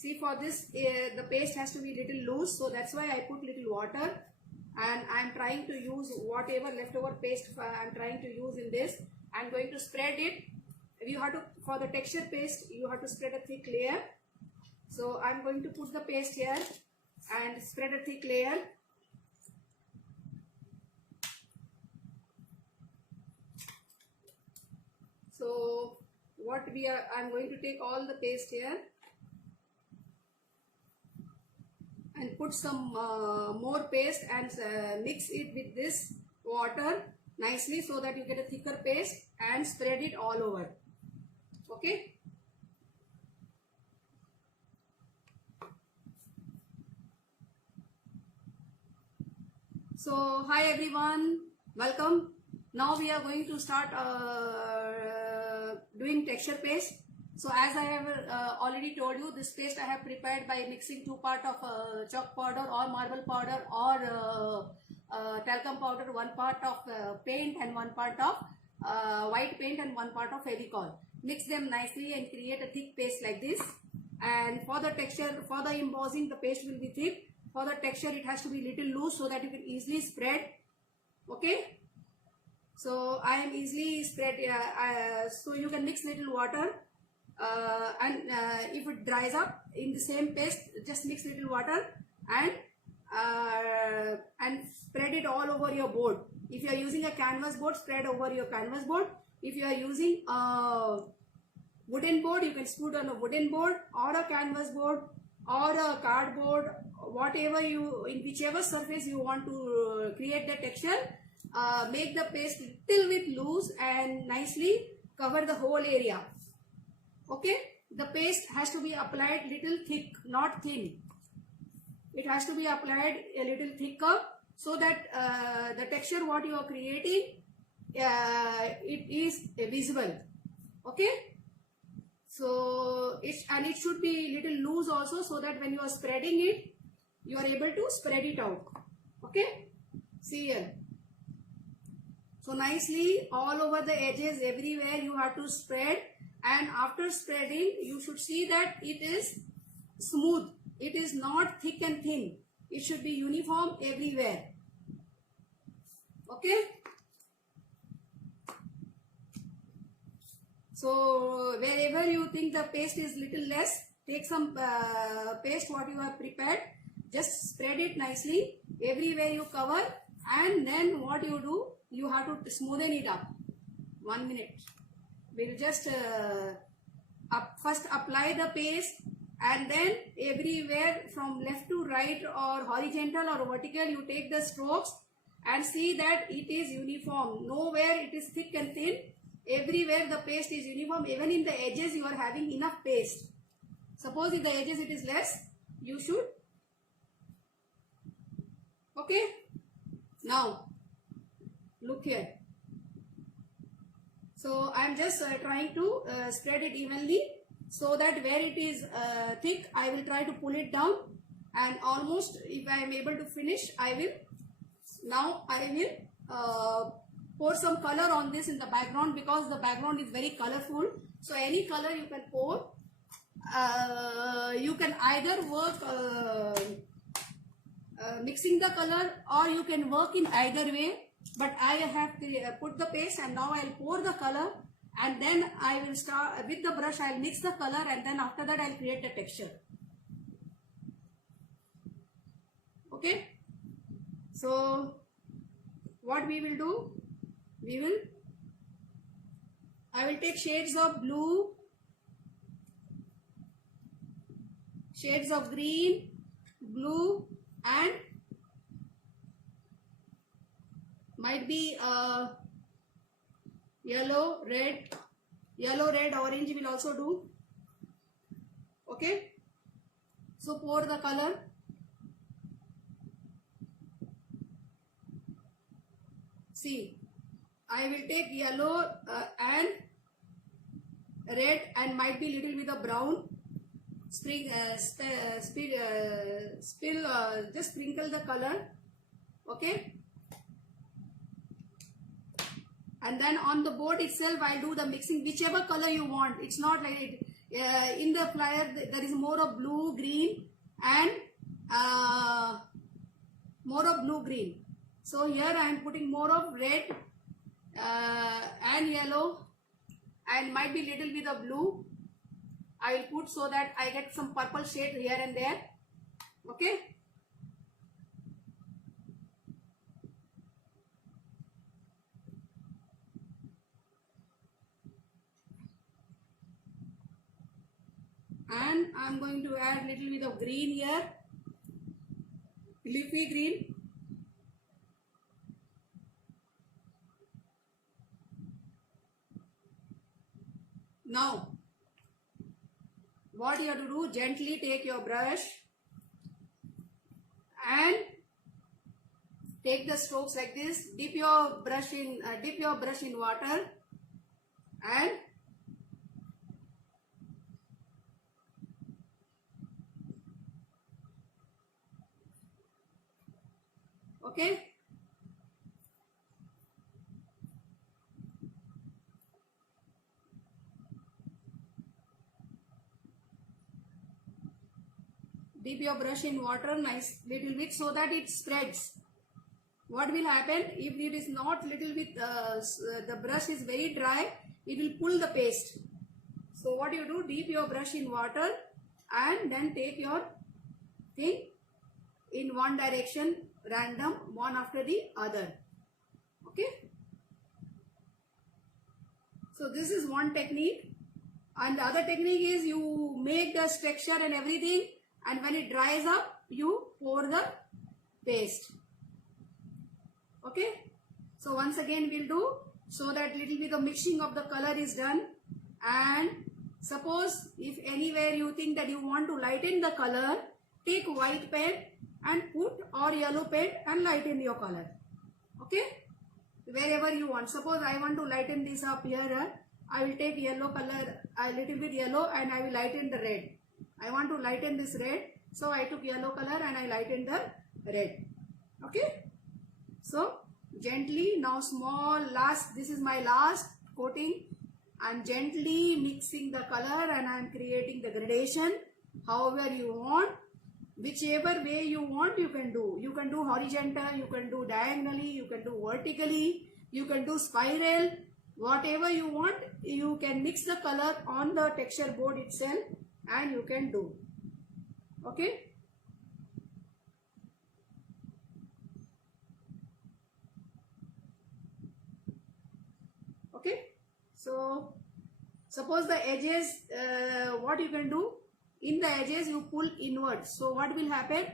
See, for this the paste has to be little loose, so that's why I put little water, and I'm trying to use whatever leftover paste I'm trying to use in this. I'm going to spread it. You have to, for the texture paste, you have to spread a thick layer. So I'm going to put the paste here and spread a thick layer. So I'm going to take all the paste here and put some more paste and mix it with this water nicely so that you get a thicker paste, and spread it all over. Okay. So hi everyone, welcome. Now we are going to start doing texture paste. So as I have already told you, this paste I have prepared by mixing 2 parts of chalk powder or marble powder or talcum powder, 1 part of paint and 1 part of white paint and 1 part of Fevicol. Mix them nicely and create a thick paste like this. And for the texture, for the embossing, the paste will be thick. For the texture, it has to be little loose so that you can easily spread. Okay. So I am easily spread. So you can mix little water, and if it dries up in the same paste, just mix little water and spread it all over your board. If you are using a canvas board, spread over your canvas board. If you are using a wooden board, you can spread on a wooden board or a canvas board or a cardboard, whatever you, in whichever surface you want to create the texture. Make the paste little bit loose and nicely cover the whole area. Okay, the paste has to be applied little thick, not thin. It has to be applied a little thicker so that the texture what you are creating, it is visible. Okay. So it should be little loose also, so that when you are spreading it, you are able to spread it out. Okay. See here. So nicely all over the edges, everywhere you have to spread, and after spreading you should see that it is smooth. It is not thick and thin. It should be uniform everywhere. Okay. So wherever you think the paste is little less, take some paste what you have prepared, just spread it nicely everywhere you cover, and then what you do, you have to smoothen it up. 1 minute. We'll just first apply the paste, and then everywhere from left to right or horizontal or vertical, you take the strokes and see that it is uniform. Nowhere it is thick and thin. Everywhere the paste is uniform. Even in the edges you are having enough paste. Suppose in the edges it is less, you should. Okay. Now look here. So I am just trying to spread it evenly, so that where it is thick, I will try to pull it down, and almost if I am able to finish, I will pour some color on this in the background, because the background is very colorful. So any color you can pour. You can either work mixing the color, or you can work in either way. But I have put the paste, and now I will pour the color, and then I will start with the brush. I will mix the color, and then after that I will create the texture. Okay. So what we will do, I will take shades of blue, shades of green, blue, and might be yellow, red, orange will also do. Okay. So pour the color. See, I will take yellow and red, and might be little bit of brown. Just sprinkle the color. Okay. And then on the board itself, I'll do the mixing, whichever color you want. It's not like in the flyer there is more of blue, green and more of blue, green. So here I am putting more of red and yellow and might be little bit of blue. I will put so that I get some purple shade here and there. Okay. And I am going to add little bit of green here, leafy green. Now what you have to do, gently take your brush and take the strokes like this. Dip your brush in water and okay. Dip your brush in water nice little bit so that it spreads. What will happen if it is not little bit, the brush is very dry, it will pull the paste. So what you do, dip your brush in water and then take your thing in one direction, random, one after the other. Okay. So this is one technique, and the other technique is you make the texture and everything, and when it dries up you pour the paste. Okay. So once again we'll do so that little bit of mixing of the color is done. And suppose if anywhere you think that you want to lighten the color, take white pen and put, or yellow pen and lighten your color. Okay. Wherever you want. Suppose I want to lighten this up here, I will take yellow color, a little bit yellow, and I will lighten the red. I want to lighten this red, so I took yellow color and I lightened the red. Okay. So gently, now small last, this is my last coating. I am gently mixing the color and I am creating the gradation however you want. Whichever way you want you can do. You can do horizontal, you can do diagonally, you can do vertically, you can do spiral. Whatever you want, you can mix the color on the texture board itself and you can do. Okay. Okay. So suppose the edges, what you can do, in the edges you pull inwards. So what will happen?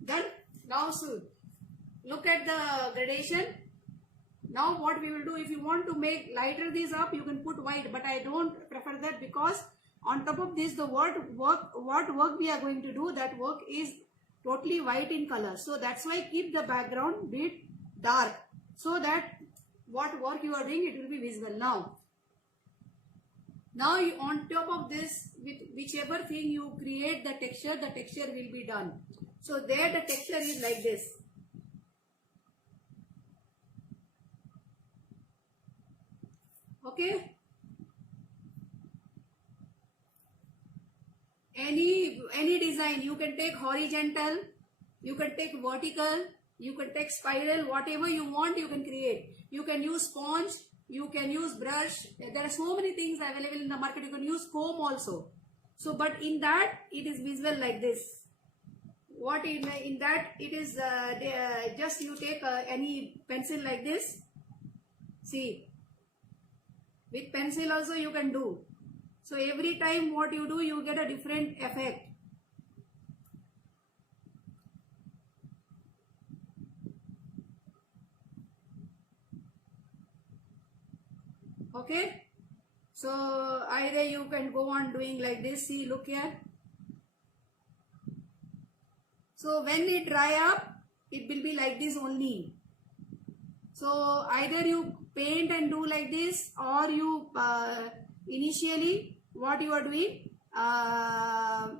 Then now so look at the gradation. Now what we will do, if you want to make lighter this up, you can put white, but I don't prefer that, because on top of this the what work we are going to do, that work is totally white in color. So that's why keep the background bit dark, so that what work you are doing, it will be visible. Now you, on top of this, with whichever thing you create the texture will be done. So there the texture is like this. Okay. Any design, you can take horizontal, you can take vertical, you can take spiral, whatever you want you can create. You can use sponge, you can use brush. There are so many things available in the market. You can use comb also. So but in that it is visible like this. What in that it is just you take any pencil like this. See, with pencil also you can do. So every time what you do, you get a different effect. Okay. So either you can go on doing like this. See, look here. So when it dry up, it will be like this only. So either you paint and do like this, or you initially what you are doing,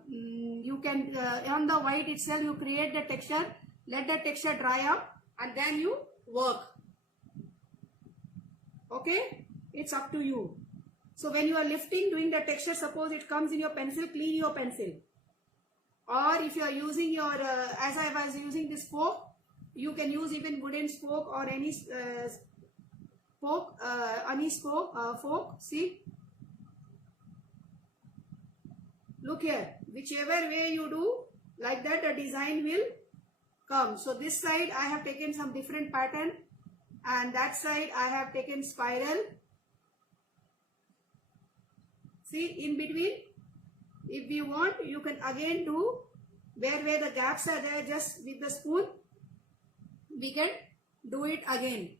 you can on the white itself you create the texture, let the texture dry up and then you work. Okay, it's up to you. So when you are lifting, doing the texture, suppose it comes in your pencil, clean your pencil. Or if you are using your, as I was using this fork, you can use even wooden spoke or any fork. See, look here, whichever way you do, like that the design will come. So this side I have taken some different pattern, and that side I have taken spiral. See, in between, if you want, you can again do where the gaps are there, just with the spoon we can do it again.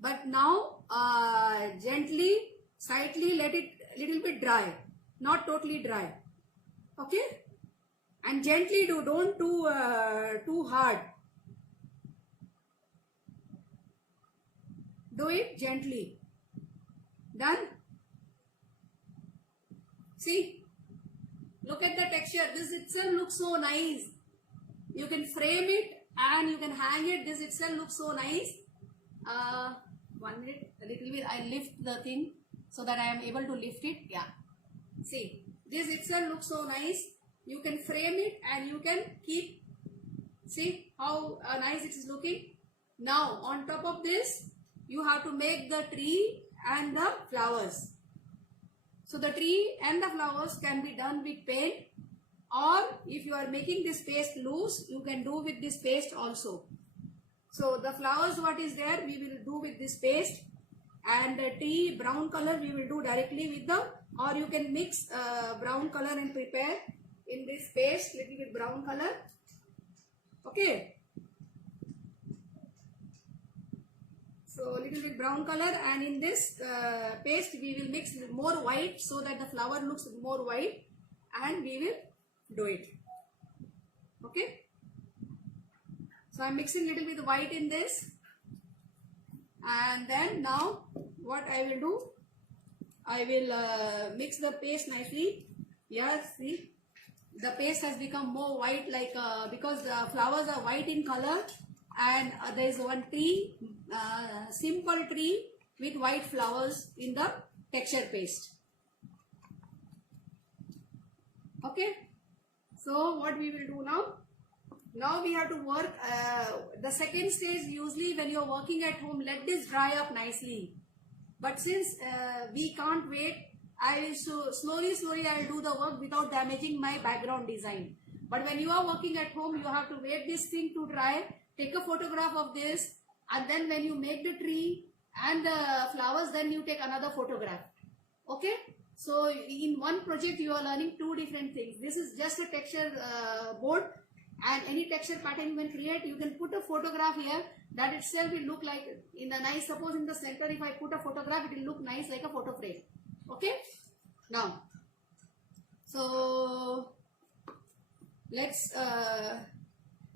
But now gently, slightly let it little bit dry, not totally dry. Okay, and gently do, don't do too hard. Do it gently. Done. See, look at the texture. This itself looks so nice. You can frame it and you can hang it. This itself looks so nice. 1 minute, a little bit. I lift the thing so that I am able to lift it. Yeah. See, this itself looks so nice. You can frame it and you can keep. See how nice it is looking. Now on top of this, you have to make the tree and the flowers. So the tree and the flowers can be done with paint, or if you are making this paste loose, you can do with this paste also. So the flowers, what is there, we will do with this paste, and the tree brown color we will do directly with the, or you can mix brown color and prepare in this paste little bit brown color. Okay. So little bit brown color, and in this paste we will mix more white so that the flower looks more white, and we will do it. Okay. So I am mixing little bit white in this, and then now what I will do, I will mix the paste nicely. Yes, see, the paste has become more white, like because the flowers are white in color, and there is one tree, simple tree with white flowers in the texture paste. Okay. So what we will do now? Now we have to work the second stage. Usually when you are working at home, let this dry up nicely. But since we can't wait, slowly I will do the work without damaging my background design. But when you are working at home, you have to wait this thing to dry, take a photograph of this, and then when you make the tree and the flowers, then you take another photograph. Okay. So in one project you are learning two different things. This is just a texture board, and any texture pattern you can create. You can put a photograph here. That itself will look like in the nice. Suppose in the center, if I put a photograph, it will look nice like a photo frame. Okay. Now, so let's.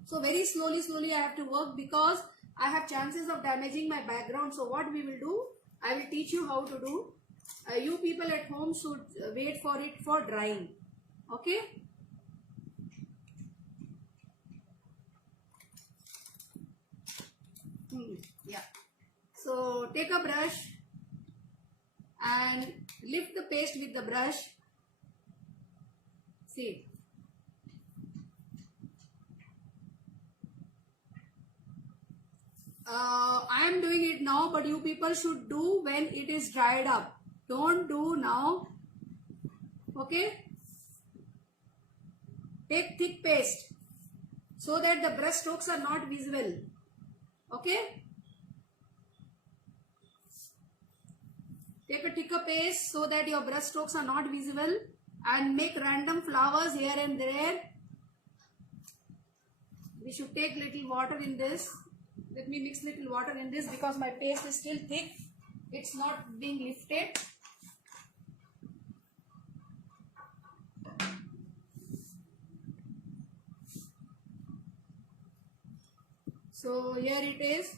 So very slowly I have to work, because I have chances of damaging my background. So what we will do, I will teach you how to do. You people at home should wait for it for drying. Okay. Yeah. So take a brush and lift the paste with the brush. See. I am doing it now, but you people should do when it is dried up. Don't do now. Okay. Take thick paste so that the brush strokes are not visible. Okay. Take a thicker paste so that your brush strokes are not visible, and make random flowers here and there. We should take little water in this. Let me mix little water in this, because my paste is still thick. It's not being lifted. So here it is.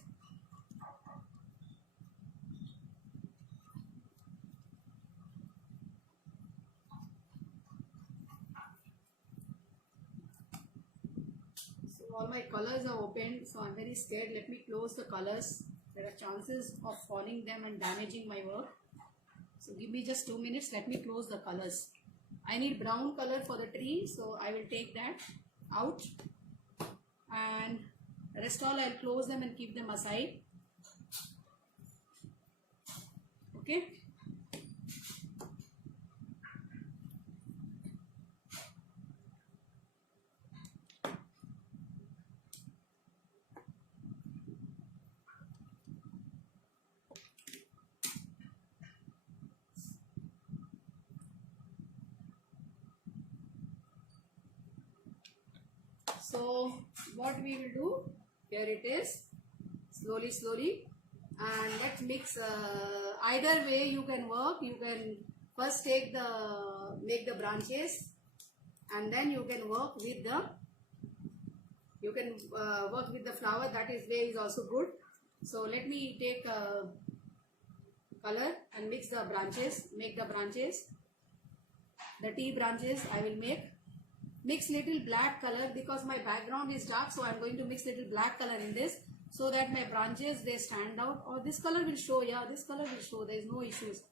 So all my colors are open, so I'm very scared. Let me close the colors. There are chances of falling them and damaging my work. So give me just 2 minutes. Let me close the colors. I need brown color for the tree, so I will take that out, and rest all I'll close them and keep them aside. Okay. So what we will do, here it is, slowly, and let's mix. Either way you can work. You can first make the branches, and then you can work with the flower. That way is also good. So let me take color and mix the branches. Make the branches. The tea branches I will make. Mix little black color because my background is dark, so I am going to mix little black color in this so that my branches they stand out. Or this color will show, yeah, this color will show, there is no issues.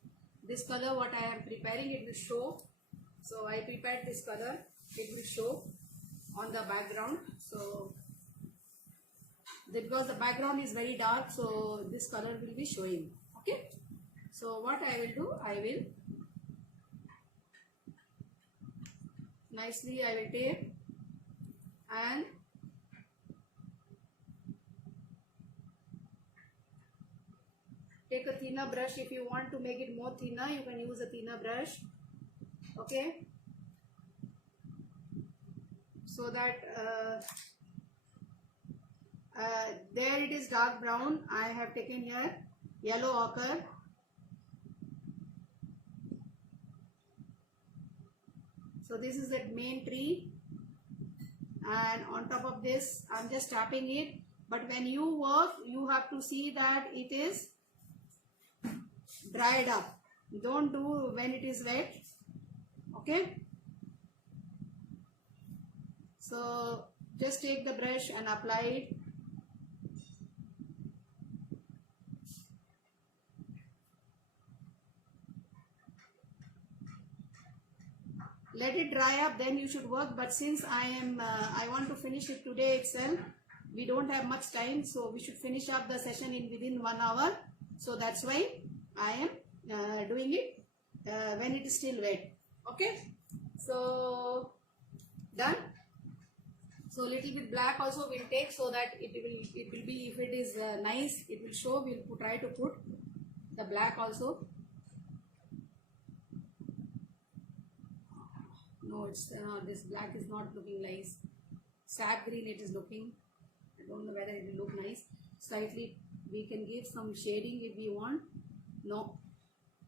This color what I am preparing, it will show. So I prepared this color, it will show on the background. So because the background is very dark, so this color will be showing. Okay. So what I will do, I will nicely I will take and take a thinner brush. If you want to make it more thinner, you can use a thinner brush. Okay, so that there it is dark brown. I have taken here yellow ochre. So this is the main tree, and on top of this I'm just tapping it. But when you work, you have to see that it is dried up. Don't do when it is wet. Okay. So just take the brush and apply it. Let it dry up, then you should work. But since I want to finish it today itself, we don't have much time, so we should finish up the session within 1 hour. So that's why I am doing it when it is still wet. Okay, so done. So little bit black also we'll take, so that it will be, if it is nice, it will show. We'll try to put the black also. No, it's this black is not looking nice. Sap green it is looking. I don't know whether it will look nice. Slightly we can give some shading if we want. No,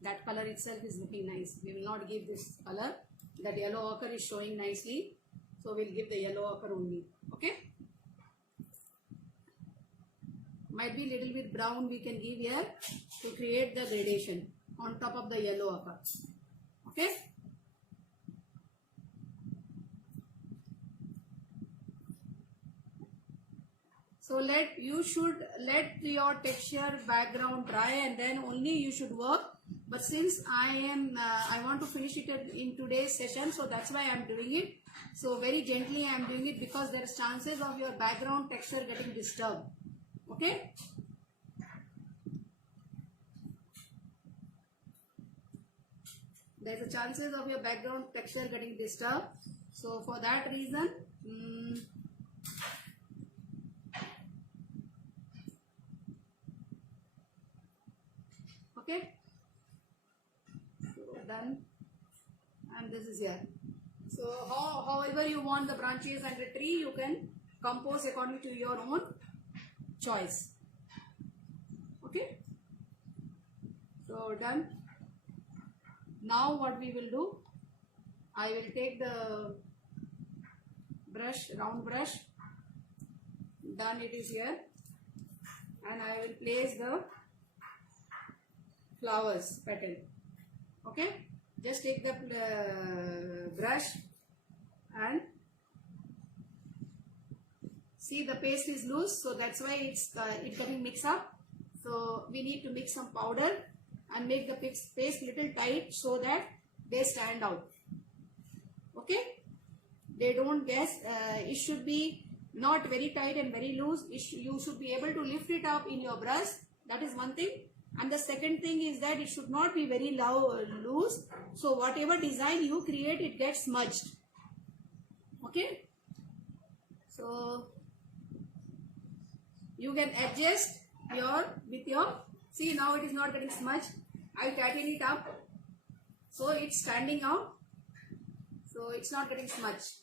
that color itself is looking nice. We will not give this color. That yellow ochre is showing nicely, so we'll give the yellow ochre only. Okay. Might be little bit brown we can give here to create the gradation on top of the yellow ochre. Okay. So you should let your texture background dry, and then only you should work. But since I want to finish it in today's session, so that's why I am doing it. So very gently I am doing it, because there is chances of your background texture getting disturbed. Okay. There is a chances of your background texture getting disturbed. So for that reason, okay, so done, and this is here. So however you want the branches and the tree, you can compose according to your own choice. Okay, so done. Now what we will do, I will take the brush, round brush, done, it is here, and I will place the flowers petal. Okay, just take the brush and see the paste is loose, so that's why it's getting mixed up. So we need to mix some powder. and make the paste little tight so that they stand out. Okay, they don't guess. It should be not very tight and very loose. You should be able to lift it up in your brush. That is one thing. And the second thing is that it should not be very loose. So whatever design you create, it gets smudged. Okay. So you can adjust with your, see now it is not getting smudged. I tighten it up. So it's standing out. So it's not getting smudged.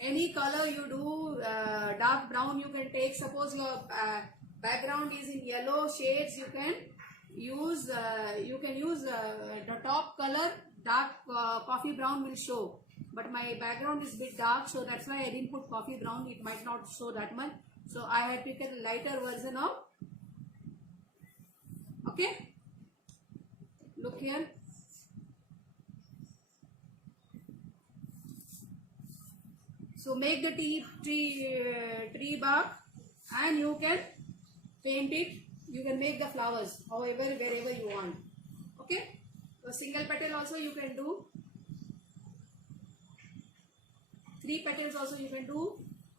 Any color you do, dark brown you can take. Suppose your background is in yellow shades, you can use the top color. Dark coffee brown will show, but my background is a bit dark, so that's why I didn't put coffee brown. It might not show that much, so I had taken a lighter version of. Okay, look here. So make the tree bark, and you can paint it. You can make the flowers however, wherever you want. Okay. So single petal also you can do. 3 petals also you can do,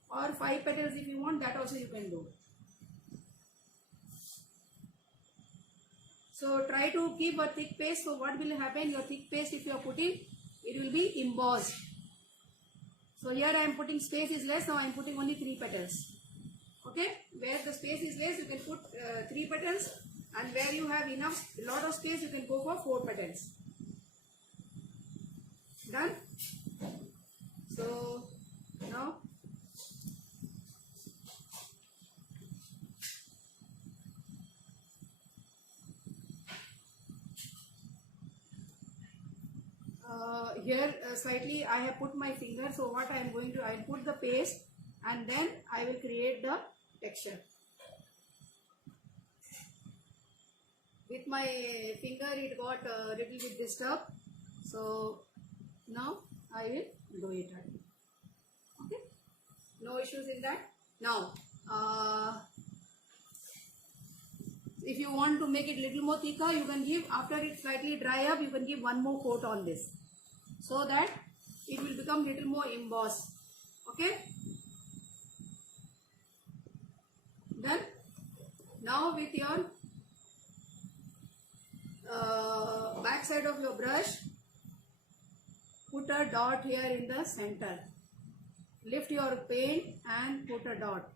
or 5 petals if you want. That also you can do. So try to keep a thick paste. So what will happen? Your thick paste, if you are putting, it will be embossed. So here I am putting space is less. Now I am putting only 3 petals. Okay, where the space is less, you can put 3 petals, and where you have enough, lot of space, you can go for 4 petals. Done. So now here slightly I have put my finger. So what I am going to, I will put the paste and then I will create the texture. With my finger it got a little bit disturbed. So now I will do it. Okay, no issues in that. Now if you want to make it little more thicker, you can give, after it slightly dry up, you can give one more coat on this, so that it will become little more embossed. Okay, done. Now with your back side of your brush, put a dot here in the center. Lift your paint and put a dot.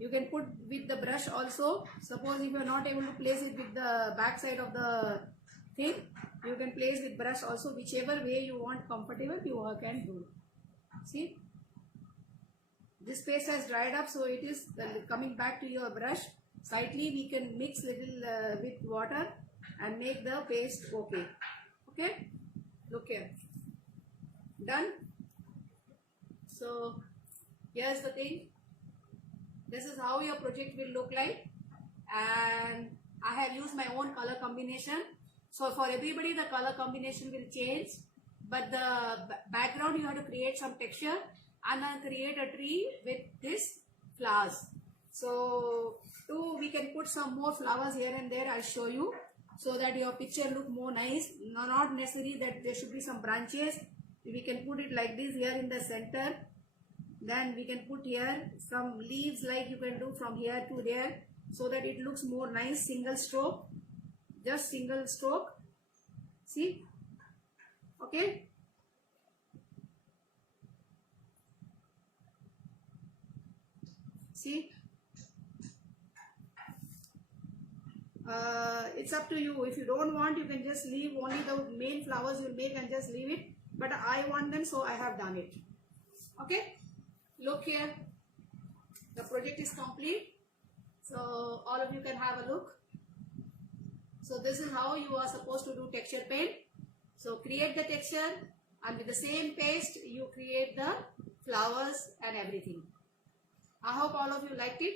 You can put with the brush also. Suppose if you are not able to place it with the back side of the thing, you can place with brush also. Whichever way you want comfortable, you can do. See, this paste has dried up, so it is coming back to your brush. Slightly we can mix little with water and make the paste okay. Okay, look here. Done. So here's the thing. This is how your project will look like, and I have used my own color combination. So for everybody the color combination will change, but the background you have to create some texture, and then create a tree with this flowers. So we can put some more flowers here and there. I'll show you, so that your picture look more nice. Not necessary that there should be some branches. We can put it like this here in the center. Then we can put here some leaves, like you can do from here to there, so that it looks more nice. Single stroke, just single stroke. See, okay. See, it's up to you. If you don't want, you can just leave only the main flowers you'll make and just leave it, but I want them, so I have done it. Okay, look here, the project is complete, so all of you can have a look. So this is how you are supposed to do texture paint. So create the texture, and with the same paste you create the flowers and everything. I hope all of you liked it.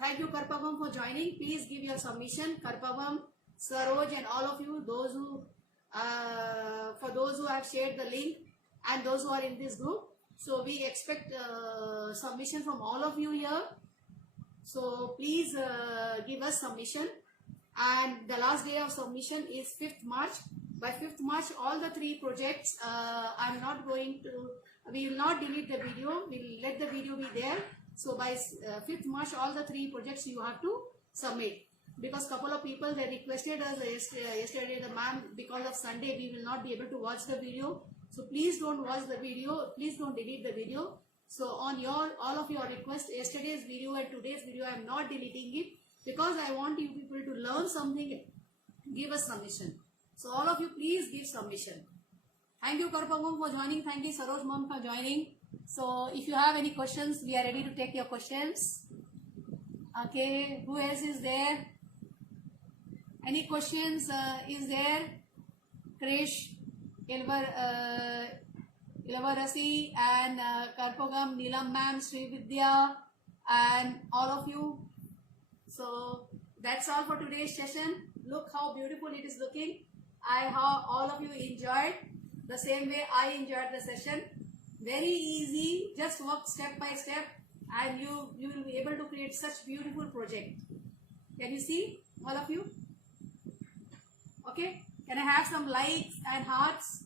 Thank you Karpavam for joining. Please give your submission. Karpavam, Saroj and all of you, those who for those who have shared the link and those who are in this group. So we expect submission from all of you here. So please give us submission, and the last day of submission is 5th March. By 5th March, all the 3 projects, we will not delete the video, we will let the video be there. So by 5th March, all the 3 projects you have to submit. Because couple of people, they requested us yesterday, the ma'am, because of Sunday, we will not be able to watch the video. So please don't watch the video, please don't delete the video. So on all of your requests, yesterday's video and today's video, I am not deleting it because I want you people to learn something, give us submission. So all of you, please give submission. Thank you Karpa mom for joining, thank you Saroj mom for joining. So if you have any questions, we are ready to take your questions. Okay, who else is there? Any questions is there? Krish, Ilvarasi and Karpagam, Neelam ma'am, Sri Vidya and all of you. So that's all for today's session. Look how beautiful it is looking. I hope all of you enjoyed the same way I enjoyed the session. Very easy, just work step by step and you will be able to create such beautiful project. Can you see, all of you? Okay, can I have some likes and hearts?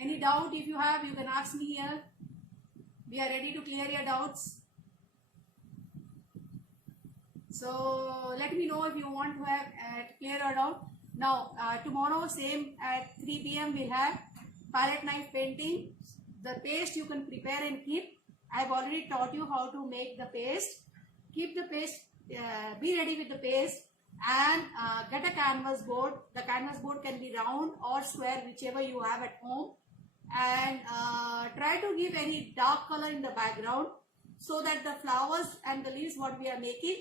Any doubt if you have, you can ask me here. We are ready to clear your doubts. So let me know if you want to have clear your doubt. Now tomorrow same at 3 PM we'll have palette knife painting. The paste you can prepare and keep. I have already taught you how to make the paste. Keep the paste, be ready with the paste and get a canvas board. The canvas board can be round or square, whichever you have at home. And try to give any dark color in the background so that the flowers and the leaves what we are making,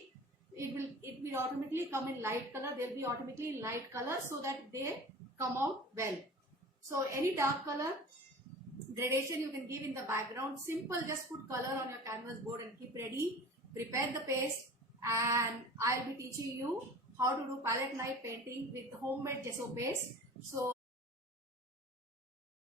it will automatically come in light color. They will be automatically in light color so that they come out well. So any dark color gradation you can give in the background. Simple, just put color on your canvas board and keep ready. Prepare the paste and I'll be teaching you how to do palette knife painting with homemade gesso paste. So